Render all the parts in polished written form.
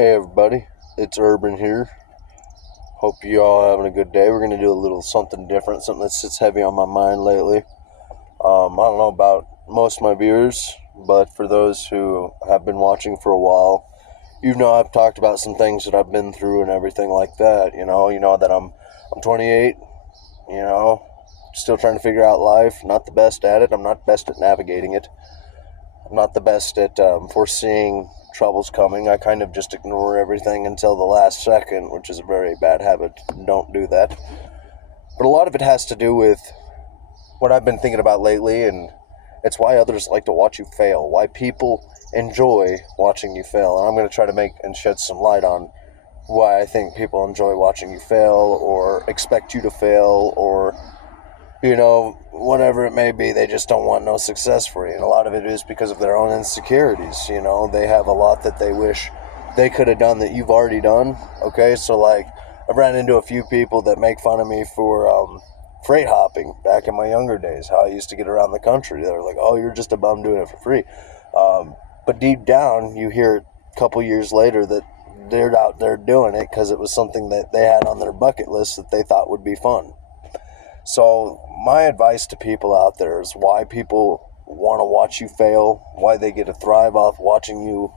Hey everybody, it's Urban here. Hope you all having a good day. We're going to do a little something different, something that sits heavy on my mind lately. I don't know about most of my viewers, but for those who have been watching for a while, I've talked about some things that I've been through and everything like that. You know that I'm 28. You know, still trying to figure out life. Not the best at it. I'm not best at navigating it. I'm not the best at foreseeing troubles coming. I kind of just ignore everything until the last second, which is a very bad habit. Don't do that. But a lot of it has to do with what I've been thinking about lately, and it's why others like to watch you fail, why people enjoy watching you fail. And I'm going to try to make and shed some light on why I think people enjoy watching you fail or expect you to fail or whatever it may be, they just don't want no success for you. And a lot of it is because of their own insecurities. They have a lot that they wish they could have done that you've already done. Okay, so like I've ran into a few people that make fun of me for freight hopping back in my younger days, how I used to get around the country. They're like, oh, you're just a bum doing it for free. But deep down, you hear it a couple years later that they're out there doing it because it was something that they had on their bucket list that they thought would be fun. So my advice to people out there is why people want to watch you fail, why they get to thrive off watching you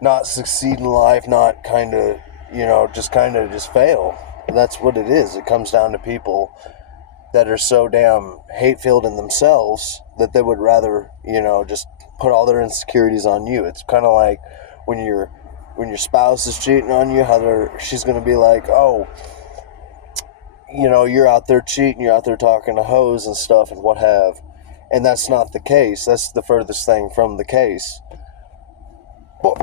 not succeed in life, not just fail. That's what it is. It comes down to people that are so damn hate-filled in themselves that they would rather, just put all their insecurities on you. It's kind of like when your spouse is cheating on you, she's going to be like, oh, you're out there cheating, you're out there talking to hoes and stuff and what have. And that's not the case. That's the furthest thing from the case. But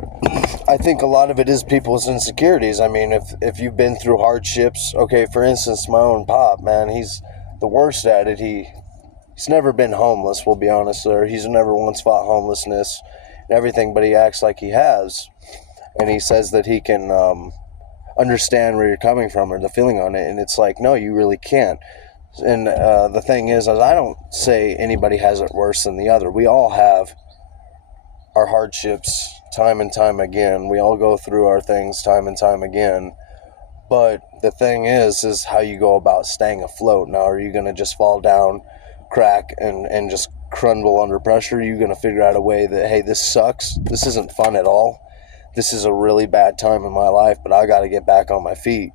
I think a lot of it is people's insecurities. I mean, if you've been through hardships, okay, for instance, my own pop, man, he's the worst at it. He's never been homeless, we'll be honest there. He's never once fought homelessness and everything, but he acts like he has. And he says that he can, understand where you're coming from or the feeling on it, and it's like, no, you really can't. And the thing is I don't say anybody has it worse than the other. We all have our hardships time and time again. We all go through our things time and time again, but the thing is how you go about staying afloat. Now, are you going to just fall down, crack, and just crumble under pressure? Are you going to figure out a way that, hey, this sucks, this isn't fun at all, this is a really bad time in my life, but I got to get back on my feet?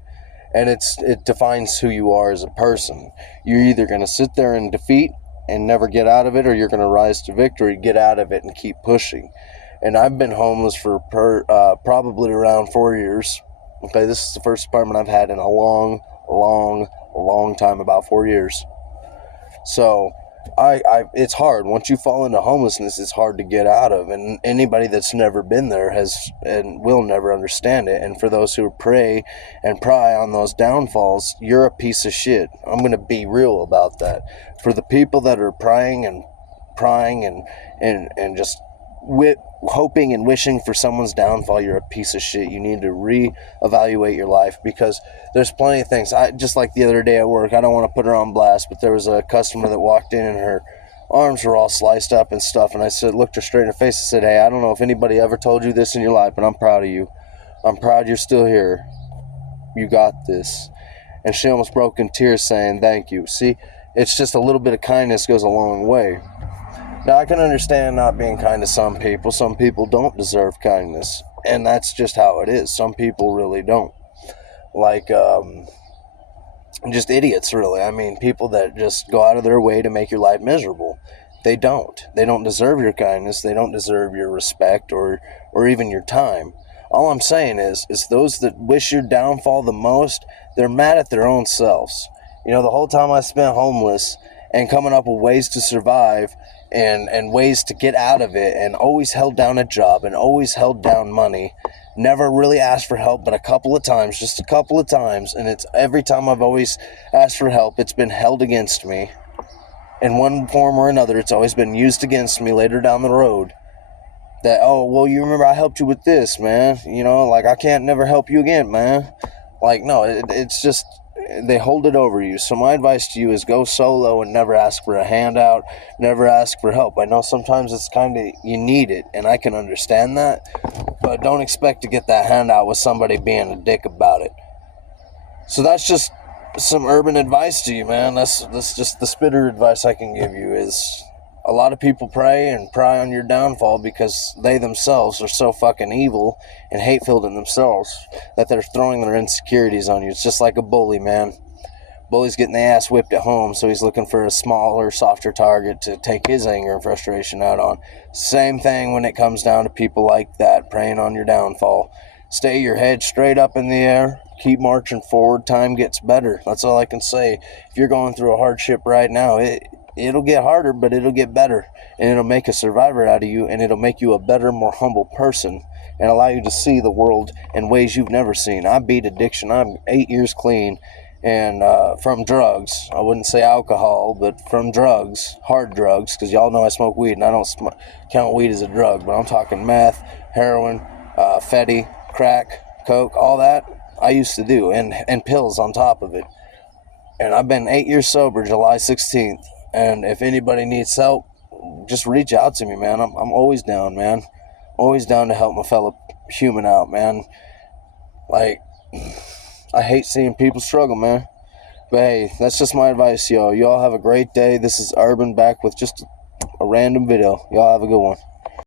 And it defines who you are as a person. You're either going to sit there in defeat and never get out of it, or you're going to rise to victory, get out of it, and keep pushing. And I've been homeless for probably around 4 years. Okay, this is the first apartment I've had in a long time, about 4 years. So it's hard. Once you fall into homelessness, it's hard to get out of, and anybody that's never been there has and will never understand it. And for those who pray and pry on those downfalls, you're a piece of shit. I'm going to be real about that. For the people that are prying and just hoping and wishing for someone's downfall, you're a piece of shit. You need to reevaluate your life, because there's plenty of things. Just like the other day at work, I don't want to put her on blast, but there was a customer that walked in and her arms were all sliced up and stuff, and I looked her straight in the face and said, hey, I don't know if anybody ever told you this in your life, but I'm proud of you. I'm proud you're still here. You got this. And she almost broke in tears saying thank you. See, it's just a little bit of kindness goes a long way. Now, I can understand not being kind to some people. Some people don't deserve kindness, and that's just how it is. Some people really don't. Like, just idiots, really. I mean, people that just go out of their way to make your life miserable. They don't. They don't deserve your kindness. They don't deserve your respect or even your time. All I'm saying is those that wish your downfall the most, they're mad at their own selves. The whole time I spent homeless and coming up with ways to survive and ways to get out of it, and always held down a job and always held down money, never really asked for help but just a couple of times, and it's every time I've always asked for help, it's been held against me in one form or another. It's always been used against me later down the road, that, oh, well, you remember I helped you with this, man, like I can't never help you again, man. Like, no, it's just they hold it over you. So my advice to you is go solo and never ask for a handout, never ask for help. I know sometimes it's kind of, you need it, and I can understand that, but don't expect to get that handout with somebody being a dick about it. So that's just some urban advice to you, man. That's just the spitter advice I can give you is a lot of people pray and pry on your downfall because they themselves are so fucking evil and hate-filled in themselves that they're throwing their insecurities on you. It's just like a bully, man. Bully's getting the ass whipped at home, so he's looking for a smaller, softer target to take his anger and frustration out on. Same thing when it comes down to people like that, preying on your downfall. Stay your head straight up in the air. Keep marching forward. Time gets better. That's all I can say. If you're going through a hardship right now, it'll get harder, but it'll get better. And it'll make a survivor out of you, and it'll make you a better, more humble person and allow you to see the world in ways you've never seen. I beat addiction. I'm 8 years clean. And from drugs. I wouldn't say alcohol, but from drugs, hard drugs, because y'all know I smoke weed, and I don't count weed as a drug, but I'm talking meth, heroin, fetty, crack, coke, all that I used to do, and pills on top of it. And I've been 8 years sober, July 16th, and if anybody needs help, just reach out to me, man. I'm always down, man. Always down to help my fellow human out, man. Like, I hate seeing people struggle, man. But hey, that's just my advice, y'all. Y'all have a great day. This is Urban back with just a random video. Y'all have a good one.